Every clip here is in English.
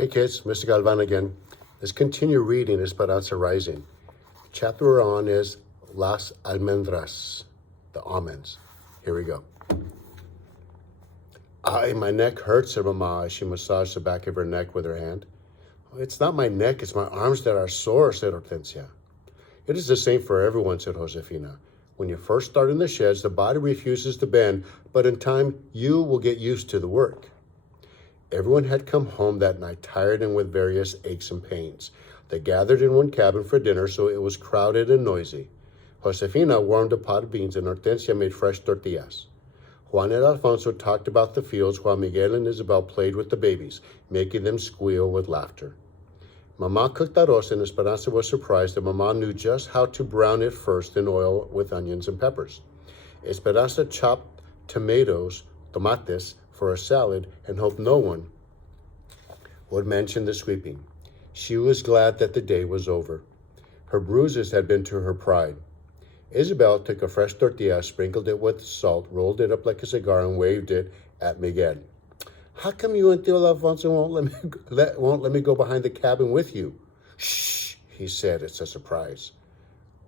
Hey kids, Mr. Galvan again. Let's continue reading Esperanza Rising. The chapter we're on is Las Almendras, the almonds. Here we go. Ay, my neck hurts, said Mama as she massaged the back of her neck with her hand. It's not my neck, it's my arms that are sore, said Hortensia. It is the same for everyone, said Josefina. When you first start in the sheds, the body refuses to bend, but in time, you will get used to the work. Everyone had come home that night tired and with various aches and pains. They gathered in one cabin for dinner, so it was crowded and noisy. Josefina warmed a pot of beans and Hortensia made fresh tortillas. Juan and Alfonso talked about the fields while Miguel and Isabel played with the babies, making them squeal with laughter. Mama cooked arroz and Esperanza was surprised that Mama knew just how to brown it first in oil with onions and peppers. Esperanza chopped tomates, for a salad and hoped no one would mention the sweeping. She was glad that the day was over. Her bruises had been to her pride. Isabel took a fresh tortilla, sprinkled it with salt, rolled it up like a cigar, and waved it at Miguel. How come you and Tio Alfonso won't let me go behind the cabin with you? Shh, he said. It's a surprise.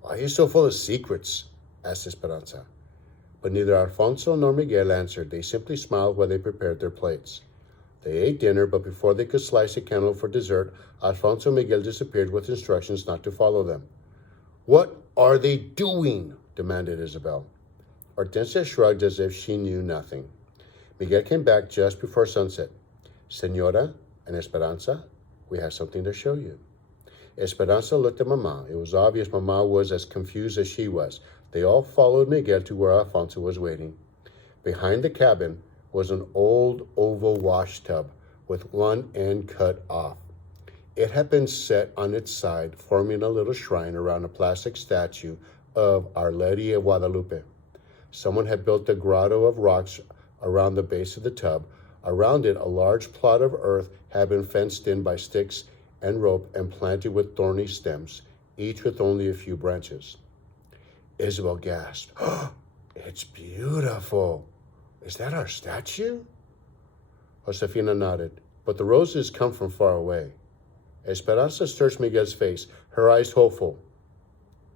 Why are you so full of secrets? Asked Esperanza. But neither Alfonso nor Miguel answered. They simply smiled while they prepared their plates. They ate dinner, but before they could slice a candle for dessert, Alfonso and Miguel disappeared with instructions not to follow them. What are they doing? Demanded Isabel. Hortensia shrugged as if she knew nothing. Miguel came back just before sunset. Senora and Esperanza, we have something to show you. Esperanza looked at Mama. It was obvious Mama was as confused as she was. They all followed Miguel to where Alfonso was waiting. Behind the cabin was an old oval wash tub with one end cut off. It had been set on its side, forming a little shrine around a plastic statue of Our Lady of Guadalupe. Someone had built a grotto of rocks around the base of the tub. Around it, a large plot of earth had been fenced in by sticks and rope and planted with thorny stems, each with only a few branches. Isabel gasped. Oh, it's beautiful. Is that our statue? Josefina nodded. But the roses come from far away. Esperanza searched Miguel's face, her eyes hopeful.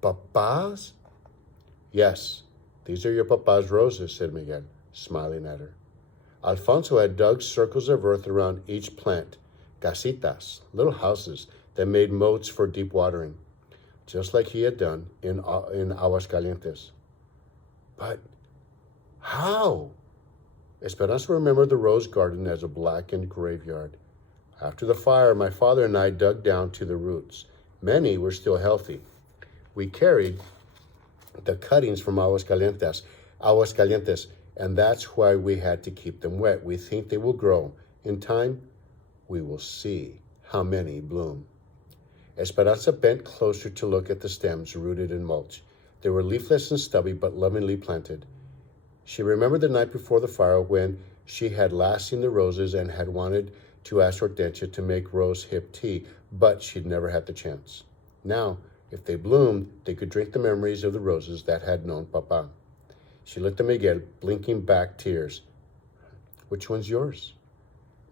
Papa's? Yes, these are your papa's roses, said Miguel, smiling at her. Alfonso had dug circles of earth around each plant, casitas, little houses that made moats for deep watering, just like he had done in Aguascalientes. But how? Esperanza remembered the rose garden as a blackened graveyard. After the fire, my father and I dug down to the roots. Many were still healthy. We carried the cuttings from Aguascalientes, and that's why we had to keep them wet. We think they will grow. In time, we will see how many bloom. Esperanza bent closer to look at the stems rooted in mulch. They were leafless and stubby, but lovingly planted. She remembered the night before the fire when she had last seen the roses and had wanted to ask Hortensia to make rose hip tea, but she'd never had the chance. Now, if they bloomed, they could drink the memories of the roses that had known Papa. She looked at Miguel, blinking back tears. Which one's yours?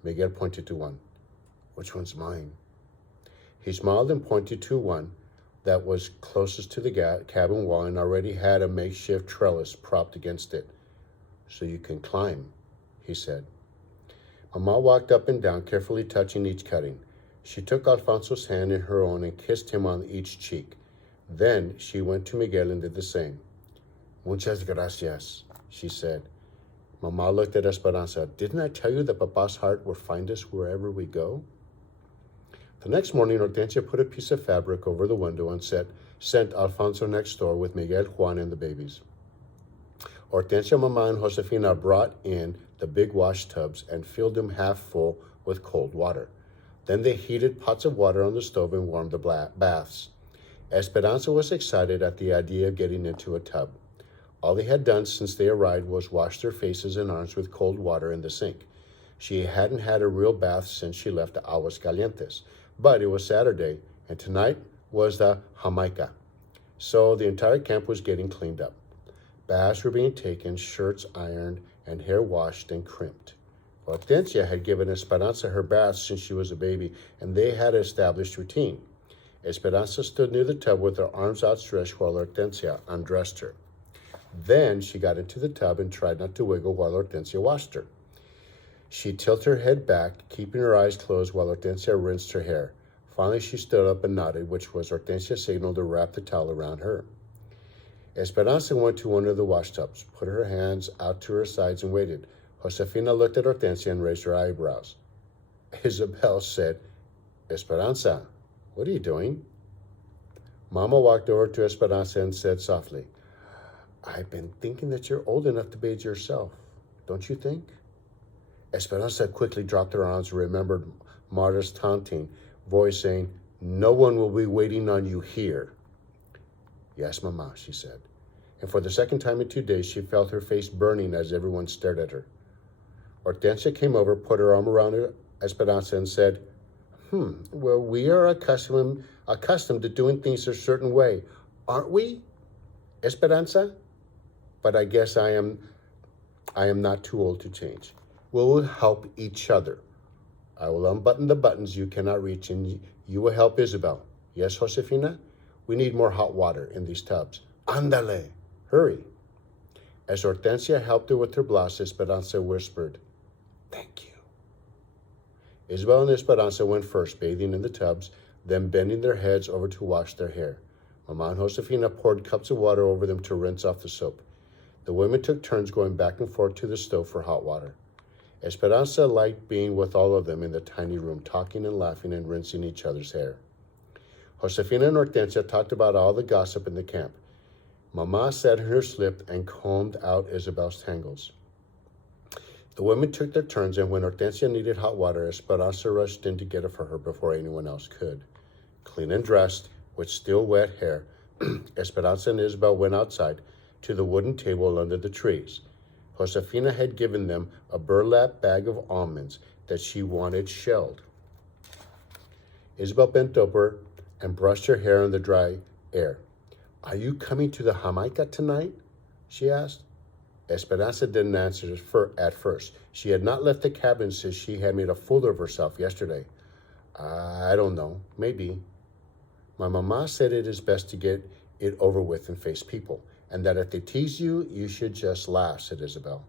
Miguel pointed to one. Which one's mine? He smiled and pointed to one that was closest to the cabin wall and already had a makeshift trellis propped against it. So you can climb, he said. Mama walked up and down, carefully touching each cutting. She took Alfonso's hand in her own and kissed him on each cheek. Then she went to Miguel and did the same. Muchas gracias, she said. Mama looked at Esperanza. Didn't I tell you that Papa's heart will find us wherever we go? The next morning, Hortensia put a piece of fabric over the window and sent Alfonso next door with Miguel, Juan, and the babies. Hortensia, Mama, and Josefina brought in the big wash tubs and filled them half full with cold water. Then they heated pots of water on the stove and warmed the baths. Esperanza was excited at the idea of getting into a tub. All they had done since they arrived was wash their faces and arms with cold water in the sink. She hadn't had a real bath since she left Aguascalientes. But it was Saturday, and tonight was the Jamaica. So the entire camp was getting cleaned up. Baths were being taken, shirts ironed, and hair washed and crimped. Hortensia had given Esperanza her bath since she was a baby, and they had an established routine. Esperanza stood near the tub with her arms outstretched while Hortensia undressed her. Then she got into the tub and tried not to wiggle while Hortensia washed her. She tilted her head back, keeping her eyes closed while Hortensia rinsed her hair. Finally, she stood up and nodded, which was Hortensia's signal to wrap the towel around her. Esperanza went to one of the washtubs, put her hands out to her sides, and waited. Josefina looked at Hortensia and raised her eyebrows. Isabel said, "Esperanza, what are you doing?" Mama walked over to Esperanza and said softly, "I've been thinking that you're old enough to bathe yourself, don't you think?" Esperanza quickly dropped her arms and remembered Marta's taunting voice saying, "No one will be waiting on you here." "Yes, Mama," she said. And for the second time in 2 days, she felt her face burning as everyone stared at her. Hortensia came over, put her arm around Esperanza and said, "Well, we are accustomed to doing things a certain way, aren't we, Esperanza? But I guess I am not too old to change. We'll help each other. I will unbutton the buttons you cannot reach, and you will help Isabel. Yes, Josefina? We need more hot water in these tubs. Ándale, hurry." As Hortensia helped her with her blouse, Esperanza whispered, "Thank you." Isabel and Esperanza went first, bathing in the tubs, then bending their heads over to wash their hair. Mama and Josefina poured cups of water over them to rinse off the soap. The women took turns going back and forth to the stove for hot water. Esperanza liked being with all of them in the tiny room, talking and laughing and rinsing each other's hair. Josefina and Hortensia talked about all the gossip in the camp. Mama sat in her slip and combed out Isabel's tangles. The women took their turns, and when Hortensia needed hot water, Esperanza rushed in to get it for her before anyone else could. Clean and dressed, with still wet hair, Esperanza and Isabel went outside to the wooden table under the trees. Josefina had given them a burlap bag of almonds that she wanted shelled. Isabel bent over and brushed her hair in the dry air. "Are you coming to the Jamaica tonight?" she asked. Esperanza didn't answer at first. She had not left the cabin since she had made a fool of herself yesterday. "I don't know. Maybe. My mama said it is best to get it over with and face people, and that if they tease you, you should just laugh," said Isabel.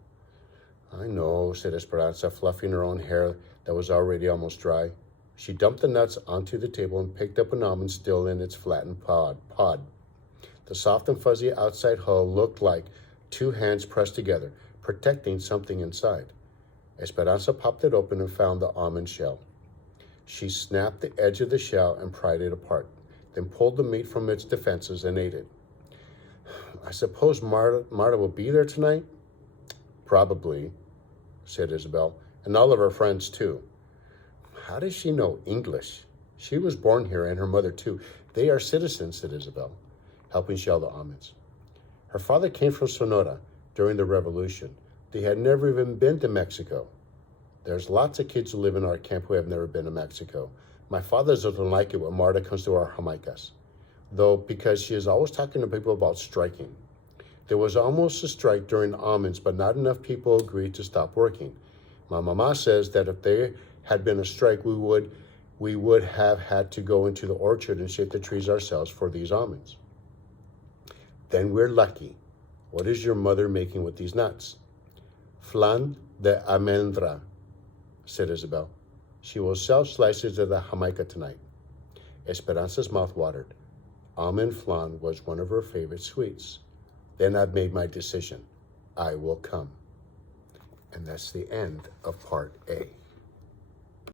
"I know," said Esperanza, fluffing her own hair that was already almost dry. She dumped the nuts onto the table and picked up an almond still in its flattened pod. The soft and fuzzy outside hull looked like 2 hands pressed together, protecting something inside. Esperanza popped it open and found the almond shell. She snapped the edge of the shell and pried it apart, then pulled the meat from its defenses and ate it. "I suppose Marta will be there tonight?" "Probably," said Isabel, "and all of her friends too." "How does she know English? She was born here, and her mother too. They are citizens," said Isabel, helping shell the almonds. "Her father came from Sonora during the Revolution. They had never even been to Mexico. There's lots of kids who live in our camp who have never been to Mexico. My father doesn't like it when Marta comes to our Jamaicas, though, because she is always talking to people about striking. There was almost a strike during the almonds, but not enough people agreed to stop working. My mama says that if there had been a strike, we would have had to go into the orchard and shake the trees ourselves for these almonds." "Then we're lucky. What is your mother making with these nuts?" "Flan de almendra," said Isabel. "She will sell slices of the Jamaica tonight." Esperanza's mouth watered. Almond flan was one of her favorite sweets. "Then I've made my decision. I will come." And that's the end of part A.